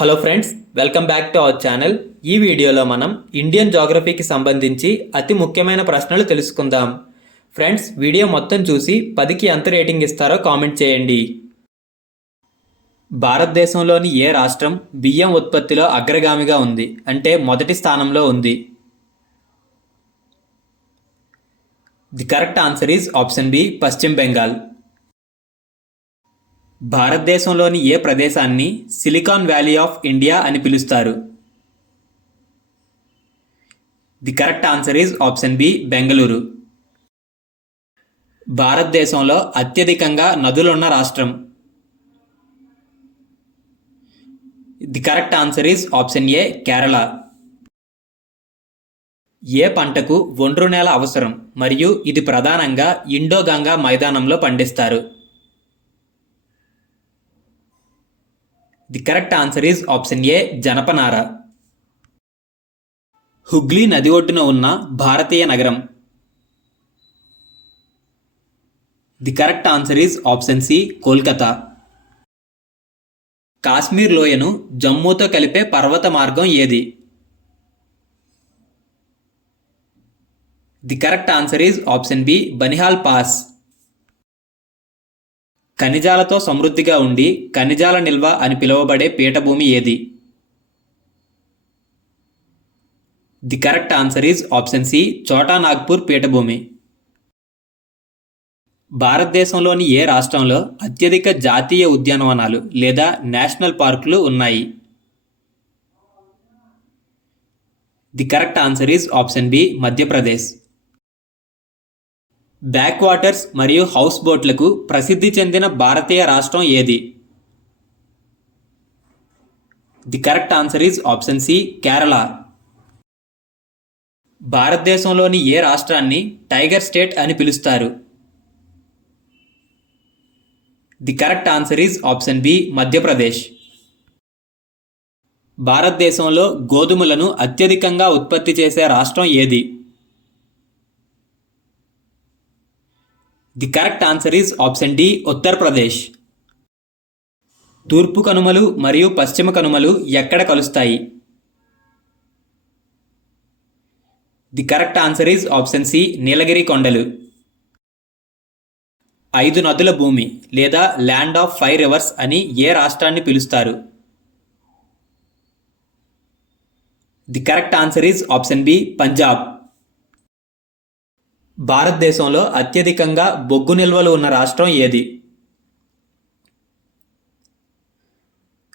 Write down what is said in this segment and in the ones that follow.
Hello friends, welcome back to our channel. ఈ వీడియోలో మనం ఇండియన్ జాగ్రఫీకి సంబంధించి అతి ముఖ్యమైన ప్రశ్నలు తెలుసుకుందాం. ఫ్రెండ్స్, వీడియో మొత్తం చూసి 10కి ఎంత రేటింగ్ ఇస్తారో కామెంట్ చేయండి. భారతదేశంలోని ఏ రాష్ట్రం బియ్యం ఉత్పత్తిలో అగ్రగామిగా ఉంది, అంటే మొదటి స్థానంలో ఉంది? The correct answer is option B, Paschim Bengal. భారతదేశంలోని ఏ ప్రదేశాన్ని సిలికాన్ వ్యాలీ ఆఫ్ ఇండియా అని పిలుస్తారు? The correct answer is option B, Bengaluru. భారతదేశంలో అత్యధికంగా నదులున్న రాష్ట్రం? The correct answer is option A, Kerala. ఏ పంటకు ఒండ్రు నేల అవసరం మరియు ఇది ప్రధానంగా ఇండో-గంగా మైదానంలో పండిస్తారు? The correct answer is option A, జనపనార. హుగ్లీ నది ఒడ్డున ఉన్న భారతీయ నగరం? The correct answer is option C, Kolkata. Kashmir లోయను జమ్మూతో కలిపే పర్వత మార్గం ఏది? The correct answer is option B, Banihal pass. ఖనిజాలతో సమృద్ధిగా ఉండి ఖనిజాల నిల్వ అని పిలువబడే పీఠభూమి ఏది? The correct answer is option C, Chota Nagpur పీఠభూమి. భారతదేశంలోని ఏ రాష్ట్రంలో అత్యధిక జాతీయ ఉద్యానవనాలు లేదా నేషనల్ పార్కులు ఉన్నాయి? The correct answer is option B, Madhya Pradesh. Back waters మరియు హౌస్ బోట్లకు ప్రసిద్ధి చెందిన భారతీయ రాష్ట్రం ఏది? The correct answer is option C, Kerala. భారతదేశంలోని ఏ రాష్ట్రాన్ని టైగర్ స్టేట్ అని పిలుస్తారు? The correct answer is option B, Madhya Pradesh. భారతదేశంలో గోధుమలను అత్యధికంగా ఉత్పత్తి చేసే రాష్ట్రం ఏది? The correct answer is option D, Uttar Pradesh. తూర్పు కనుమలు మరియు పశ్చిమ కనుమలు ఎక్కడ కలుస్తాయి? The correct answer is option C, నీలగిరి కొండలు. 5 నదుల భూమి లేదా ల్యాండ్ ఆఫ్ 5 రివర్స్ అని ఏ రాష్ట్రాన్ని పిలుస్తారు? The correct answer is option B, Punjab. భారతదేశంలో అత్యధికంగా బొగ్గు నిల్వలు ఉన్న రాష్ట్రం ఏది?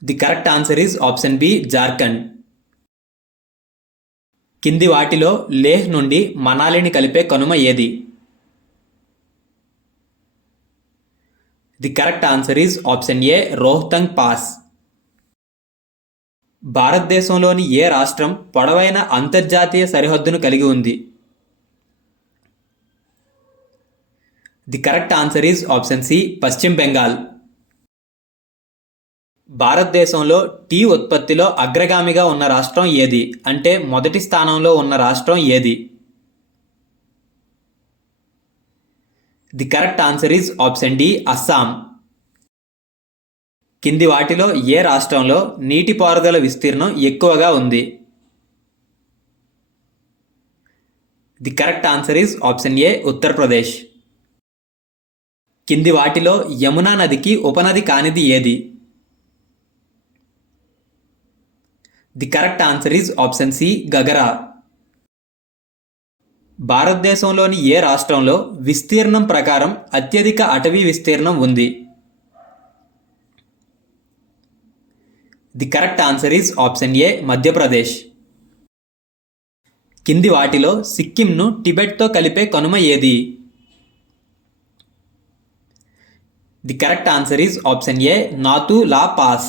The correct answer is option B, Jharkhand. కింది వాటిలో లేహ్ నుండి మనాలిని కలిపే కనుమ ఏది? The correct answer is option A, Rohtang pass. భారతదేశంలోని ఏ రాష్ట్రం పొడవైన అంతర్జాతీయ సరిహద్దును కలిగి ఉంది? The correct answer is option C, పశ్చిమ బెంగాల్. భారతదేశంలో టీ ఉత్పత్తిలో అగ్రగామిగా ఉన్న రాష్ట్రం ఏది, అంటే మొదటి స్థానంలో ఉన్న రాష్ట్రం ఏది? The correct answer is option D, Assam. కింది వాటిలో ఏ రాష్ట్రంలో నీటిపారుదల విస్తీర్ణం ఎక్కువగా ఉంది? The correct answer is option A, Uttar Pradesh. కింది వాటిలో యమునా నదికి ఉపనది కానిది ఏది? The correct answer is option C, Ghaghara. భారతదేశంలోని ఏ రాష్ట్రంలో విస్తీర్ణం ప్రకారం అత్యధిక అటవీ విస్తీర్ణం ఉంది? The correct answer is option A, Madhya Pradesh. కింది వాటిలో సిక్కింను టిబెట్తో కలిపే కనుమ ఏది? The correct answer is option A, నాతు లా పాస్.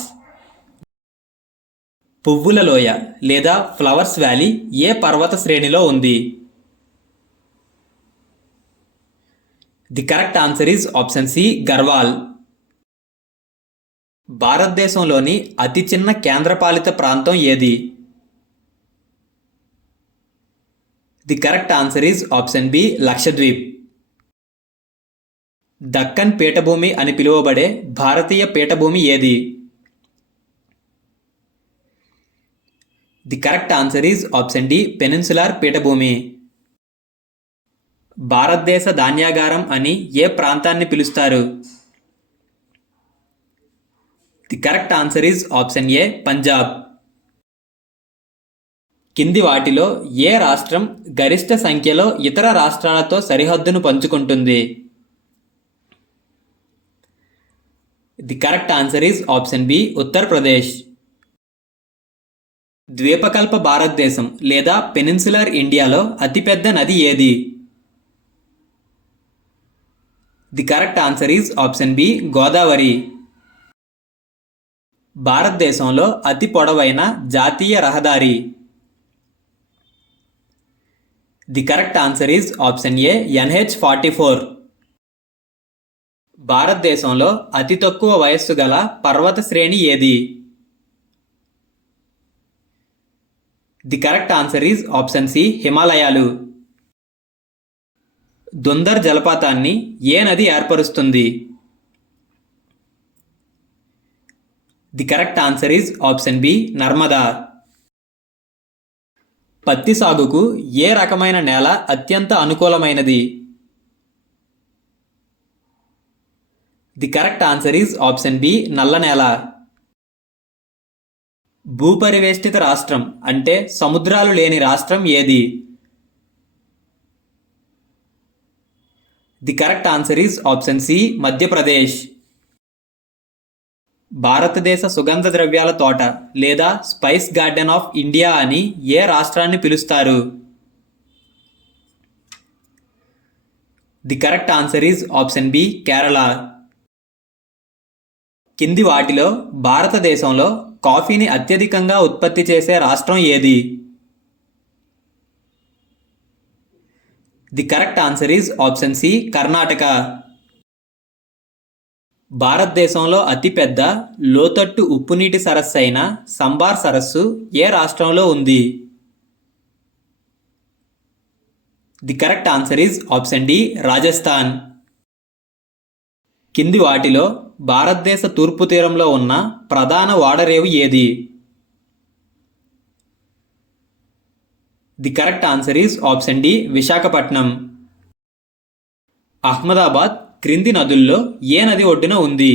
పువ్వుల లోయ లేదా ఫ్లవర్స్ వ్యాలీ ఏ పర్వత శ్రేణిలో ఉంది? The correct answer is option C, Garhwal. భారతదేశంలోని అతి చిన్న కేంద్రపాలిత ప్రాంతం ఏది? The correct answer is option B, Lakshadweep. Deccan పీఠభూమి అని పిలువబడే భారతీయ పీఠభూమి ఏది? The correct answer is option D peninsular పీఠభూమి. భారతదేశ ధాన్యాగారం అని ఏ ప్రాంతాన్ని పిలుస్తారు? The correct answer is option A Punjab. కింది వాటిలో ఏ రాష్ట్రం గరిష్ట సంఖ్యలో ఇతర రాష్ట్రాలతో సరిహద్దును పంచుకుంటుంది? The correct answer is option B Uttar Pradesh. ద్వీపకల్ప భారతదేశం లేదా పెనిన్సులర్ ఇండియాలో అతిపెద్ద నది ఏది? The correct answer is option B Godavari. భారతదేశంలో అతి పొడవైన జాతీయ రహదారి? The correct answer is option A NH-44. భారతదేశంలో అతి తక్కువ వయస్సు గల పర్వత శ్రేణి ఏది? The correct answer is option C హిమాలయాలు. దుందర్ జలపాతాన్ని ఏ నది ఏర్పరుస్తుంది? The correct answer is option B Narmada. పత్తి సాగుకు ఏ రకమైన నేల అత్యంత అనుకూలమైనది? The correct answer is option B నల్ల నేల. భూపరివేష్టిత రాష్ట్రం అంటే సముద్రాలు లేని రాష్ట్రం ఏది? The correct answer is option C Madhya Pradesh. భారతదేశ సుగంధ ద్రవ్యాల తోట లేదా స్పైస్ గార్డెన్ ఆఫ్ ఇండియా అని ఏ రాష్ట్రాన్ని పిలుస్తారు? The correct answer is option B Kerala. కింది వాటిలో భారతదేశంలో కాఫీని అత్యధికంగా ఉత్పత్తి చేసే రాష్ట్రం ఏది? The correct answer is option C Karnataka. భారతదేశంలో అతిపెద్ద లోతట్టు ఉప్పునీటి సరస్సు అయిన సంబార్ సరస్సు ఏ రాష్ట్రంలో ఉంది? The correct answer is option D Rajasthan. కింది వాటిలో భారతదేశ తూర్పు తీరంలో ఉన్న ప్రధాన ఓడరేవు ఏది? The correct answer is option D Visakhapatnam. Ahmedabad క్రింది నదుల్లో ఏ నది ఒడ్డున ఉంది?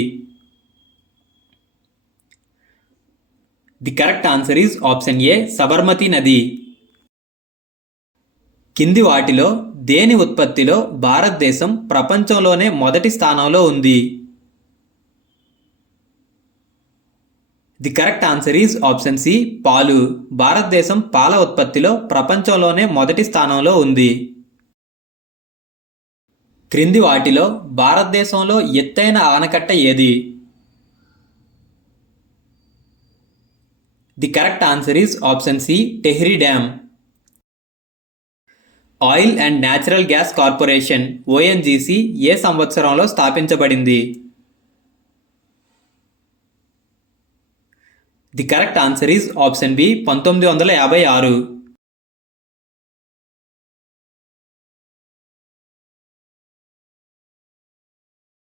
The correct answer is option A Sabarmati నది. కింది వాటిలో దేని ఉత్పత్తిలో భారతదేశం ప్రపంచంలోనే మొదటి స్థానంలో ఉంది? The correct answer is option C పాలు. భారతదేశం పాల ఉత్పత్తిలో ప్రపంచంలోనే మొదటి స్థానంలో ఉంది. క్రింది వాటిలో భారతదేశంలో ఎత్తైన ఆనకట్ట ఏది? The correct answer is option C Tehri dam. Oil and natural gas corporation ONGC ఏ సంవత్సరంలో స్థాపించబడింది? The correct answer is option B 1956.